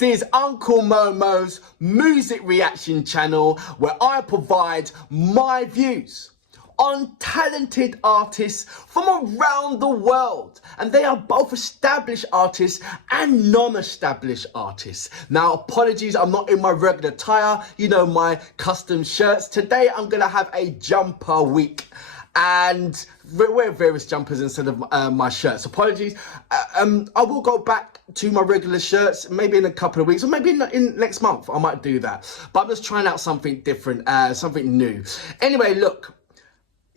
This is Uncle Momo's music reaction channel where I provide my views on talented artists from around the world, and they are both established artists and non-established artists. Now, apologies, I'm not in my regular attire, you know, my custom shirts. Today I'm gonna have a jumper week and wear various jumpers instead of my shirts. Apologies. I will go back to my regular shirts maybe in a couple of weeks, or maybe in next month I might do that, but I'm just trying out something different, something new. Anyway, look,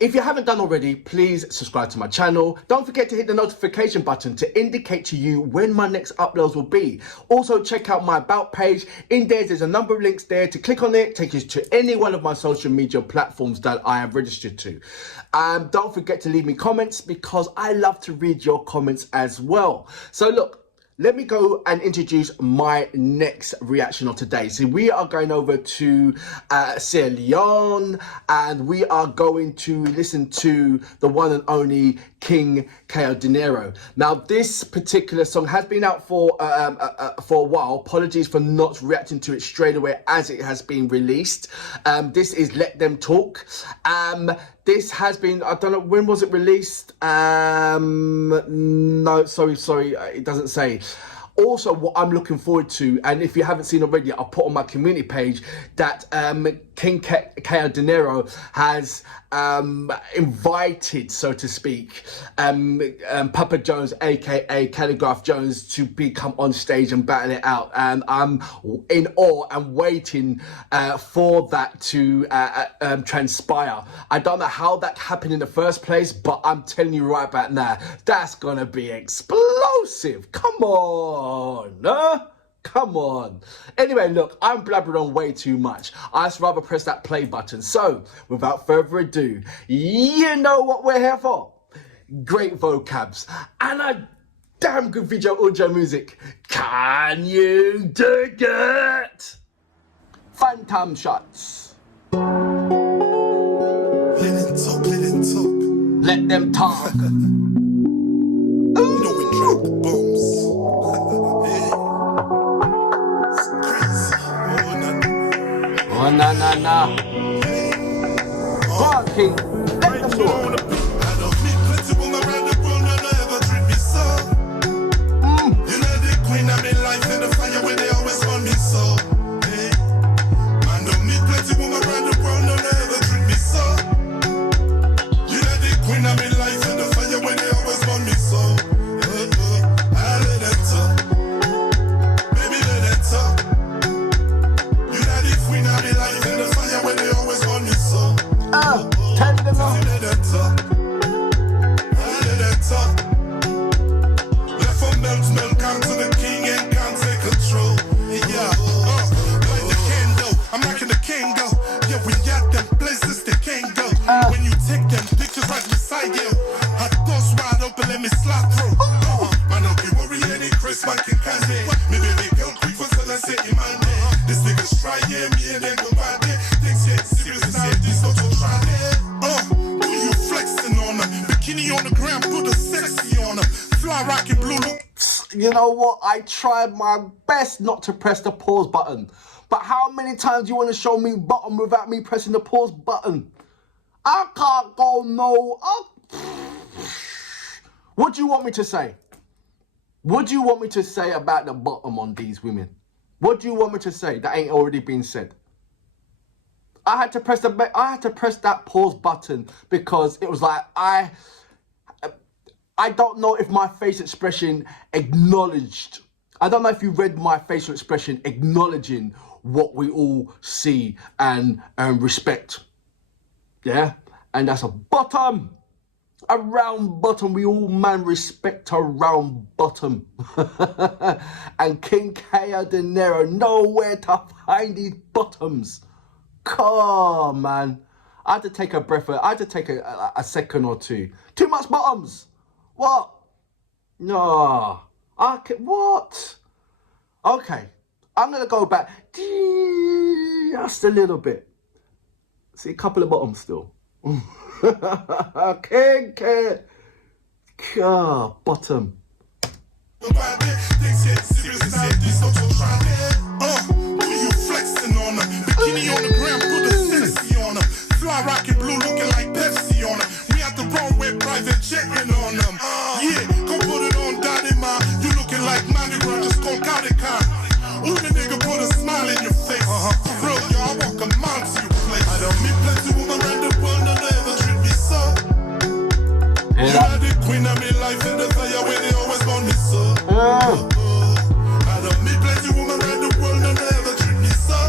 if you haven't done already, please subscribe to my channel. Don't forget to hit the notification button to indicate to you when my next uploads will be. Also, check out my About page. In there's a number of links there to click on it, take you to any one of my social media platforms that I have registered to. Don't forget to leave me comments because I love to read your comments as well. So look, let me go and introduce my next reaction of today. So we are going over to Sierra Leone, and we are going to listen to the one and only King Kao Denero. Now, this particular song has been out for a while. Apologies for not reacting to it straight away as it has been released. This is Let Them Talk. This has been, I don't know, when was it released? No, sorry, it doesn't say. Also, what I'm looking forward to, and if you haven't seen already, I'll put on my community page that King Kao Denero has invited, so to speak, Papa Jones, aka Calligraph Jones, to come on stage and battle it out. And I'm in awe and waiting for that to transpire. I don't know how that happened in the first place, but I'm telling you right about now, that's gonna be explosive. Come on, huh? Come on. Anyway, look, I'm blabbering on way too much. I'd just rather press that play button. So, without further ado, you know what we're here for. Great vocabs and a damn good video audio music. Can you dig it? Phantom shots. Let them talk. You know we drop the bombs. It's crazy. Oh, na. Go on, King. Let them talk. I don't meet plenty women around the world, none ever treat me so. You know the queen, I'm in life in the fire when they always want me so. Hey. I don't meet plenty women around the world, none ever treat me so. You know the queen, I'm in life in the fire when they always want me so. I let them talk. Baby, let them talk. You know the queen, I'm in life in the fire when they always want me so. Tell them now. Let them talk. Let them talk. Left from milk, come to the king and can't take control. Yeah, like the candle, I'm knocking the Kango. Yeah, we got them places they can't go. When you take them pictures right beside you, her doors wide open, let me slide through. Man, don't be worried, any Chris, man can catch it. Me baby girl, quick for so let's say in my name. This nigga's try, yeah, me and then go by there. Things get serious now, this not to try there. Do you flexing on her? Bikini on the ground, put a sexy on her. Fly rockin' blue look. You know what? I tried my best not to press the pause button. But how many times do you want to show me bottom without me pressing the pause button? I can't go no. What do you want me to say? What do you want me to say about the bottom on these women? What do you want me to say that ain't already been said? I had to press that pause button because it was like I don't know if my face expression acknowledged. I don't know if you read my facial expression acknowledging what we all see and respect. Yeah? And that's a bottom. A round bottom. We all, man, respect a round bottom. And King Kao Denero know where to find these bottoms. Come on, man. I had to take a breath. I had to take a second or two. Too much bottoms. What? No. What? Okay. I'm going to go back just a little bit. See, a couple of bottoms still. King. Bottom. Things get serious now, this not to try.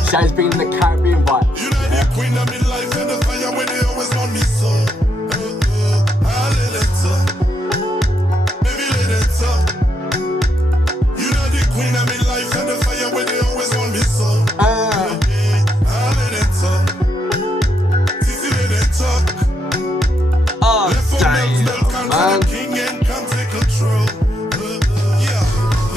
Shay's been in the Caribbean vibe. You know the queen of me life and the fire when they always want me so. I let it talk. Baby, let it talk. You know the queen of me life and the fire when they always want me so. I let it talk. Titi, let it talk. Left for milk, come to the king and come take control. Yeah,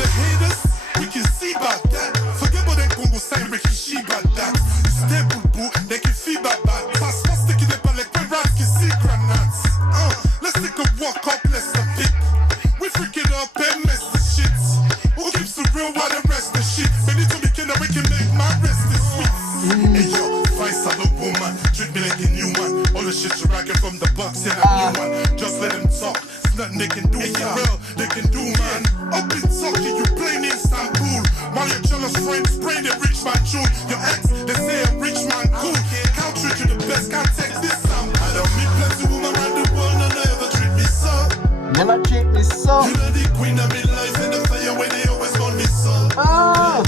the haters, we can see about that. Forget about them Congo sign, we can see about that. Stable boo, they can feel about that. Pass, pass, they can like red rats can see granats. Let's take a walk up, let's a pick. We freak it up and mess the shit. Who keeps the real while the rest the shit? When it's we can make my rest is sweet. Hey yo, vice a look woman, treat me like a new one. All the shit you're rocking from the box, and I'm new one. Just let them talk, it's nothing they can do. Hey, real, they can do, man. Up in Turkey, you playing in Istanbul. While your jealous friends spray the rich man tune. Your ex, they say a rich man cool. Can't treat you the best, can't take this sound. I don't meet plenty women around the world, and they ever treat me so. Never treat me so. You know the queen of me life and the fire when they always want me so. I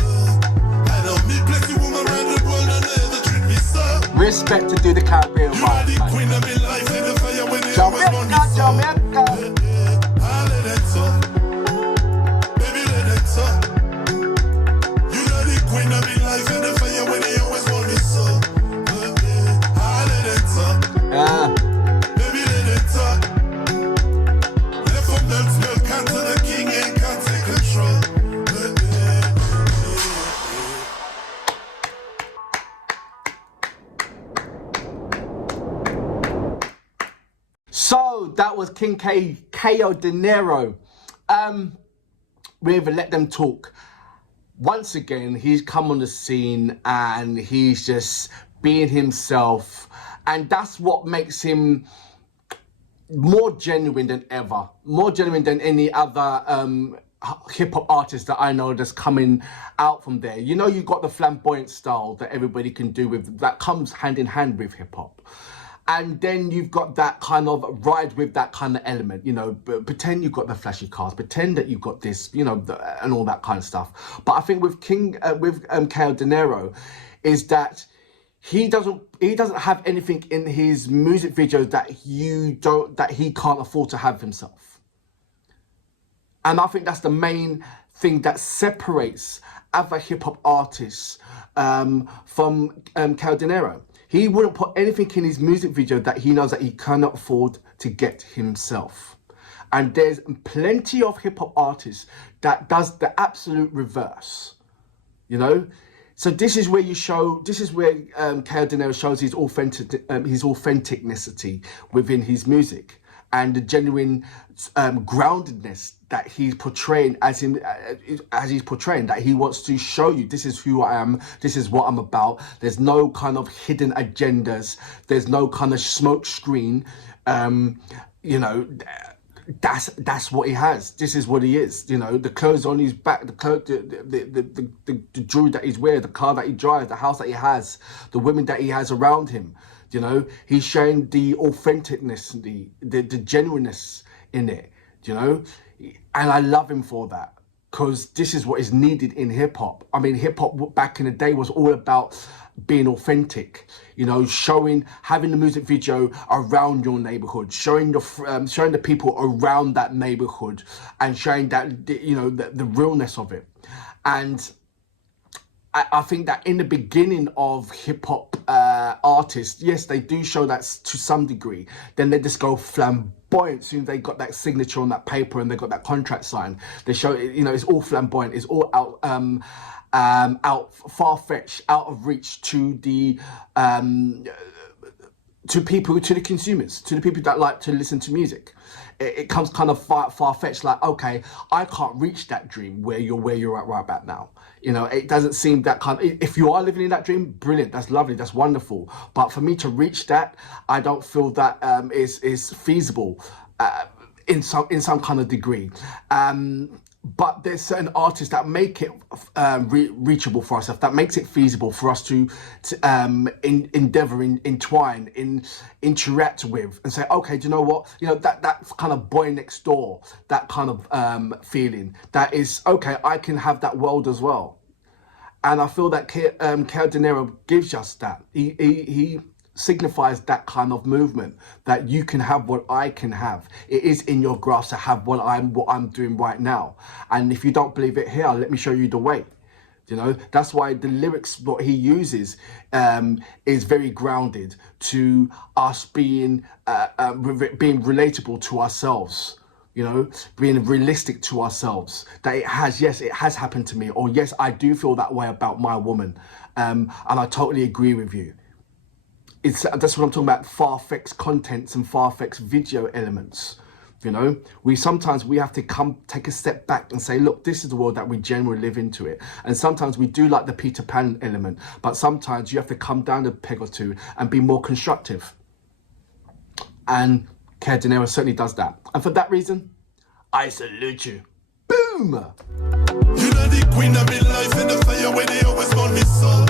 don't meet plenty women around the world, and they ever treat me so. Respect to do the Caribbean You know vibe, the man. queen of me life and the fire when they always want me Jamaica, so. Jamaica. I let it talk. Baby, let it talk. You know the queen of me life and the fire when they always want me so. I let it talk. Baby, let it talk. Left from milk, come to the king and can't take control. So that was King Kao Denero with Let Them Talk. Once again, he's come on the scene and he's just being himself, and that's what makes him more genuine than ever, more genuine than any other hip-hop artist that I know that's coming out from there. You know, you got the flamboyant style that everybody can do with, that comes hand in hand with hip-hop. And then you've got that kind of ride with that kind of element, you know, pretend you've got the flashy cars, pretend that you've got this, you know, and all that kind of stuff. But I think with Kao Denero is that he doesn't have anything in his music videos that he can't afford to have himself. And I think that's the main thing that separates other hip hop artists from Kao Denero. He wouldn't put anything in his music video that he knows that he cannot afford to get himself. And there's plenty of hip hop artists that does the absolute reverse, you know? So this is where Kao Denero shows his authenticity within his music and the genuine groundedness that he's portraying as he's portraying, that he wants to show you, this is who I am, this is what I'm about. There's no kind of hidden agendas. There's no kind of smoke screen. You know, that's what he has. This is what he is. You know, the clothes on his back, the jewelry that he's wearing, the car that he drives, the house that he has, the women that he has around him. You know, he's showing the authenticness, the genuineness in it, you know? And I love him for that, because this is what is needed in hip hop. I mean, hip hop back in the day was all about being authentic, you know, having the music video around your neighborhood, showing the people around that neighborhood, and showing that, you know, the realness of it. And I think that in the beginning of hip hop artists, yes, they do show that to some degree. Then they just go flamboyant. Soon they got that signature on that paper and they got that contract signed. They show, you know, it's all flamboyant. It's all out far-fetched, out of reach to the to people, to the consumers, to the people that like to listen to music. It comes kind of far-fetched, like, okay, I can't reach that dream where you're at right about now. You know, it doesn't seem that kind of, if you are living in that dream, brilliant, that's lovely, that's wonderful. But for me to reach that, I don't feel that is feasible in some kind of degree. But there's certain artists that make it reachable for us, that makes it feasible for us to endeavor, entwine, interact with, and say, okay, do you know what? You know, that kind of boy next door, that kind of feeling, that is, okay, I can have that world as well. And I feel that Kao Denero gives us that. He signifies that kind of movement, that you can have what I can have. It is in your grasp to have what I'm doing right now. And if you don't believe it here, let me show you the way. You know, that's why the lyrics, what he uses, is very grounded to us being relatable to ourselves. You know, being realistic to ourselves, that it has happened to me, or yes, I do feel that way about my woman, and I totally agree with you. That's what I'm talking about, far-fetched contents and far-fetched video elements. You know, sometimes we have to take a step back and say, look, this is the world that we generally live into it. And sometimes we do like the Peter Pan element, but sometimes you have to come down a peg or two and be more constructive. And Kao Denero certainly does that. And for that reason, I salute you. Boom! You know the queen of me life in the fire where they always want me so.